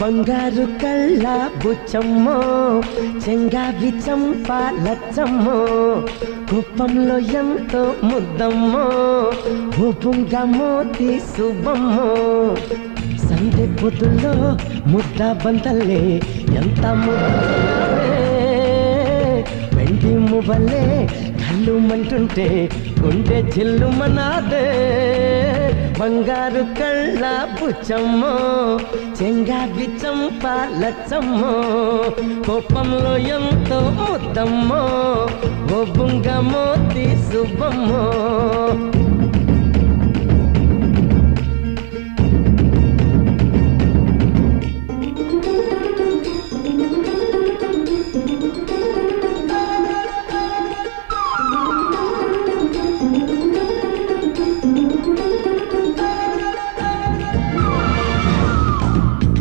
బంగారు కళ్ళ బుచ్చమ్మో చెంగావి చంపాలచ్చమ్మో కుప్పంలో ఎంతో ముద్దమ్మో ఊపుంగా మోతి శుభమ్మో సందె పొద్దుల్లో ముద్ద బంతల్లే ఎంత ముద్దే వెండి మువ్వలే కళ్ళు మంటుంటే గుండె చిల్లు మనాదే బంగారు కళ్ళ బుచ్చమ్మో చెంగావి చంపాలచ్చమ్మో కోపంలో ఎంతో ముద్దమ్మో ఓ బుంగ మోతి శుభమ్మో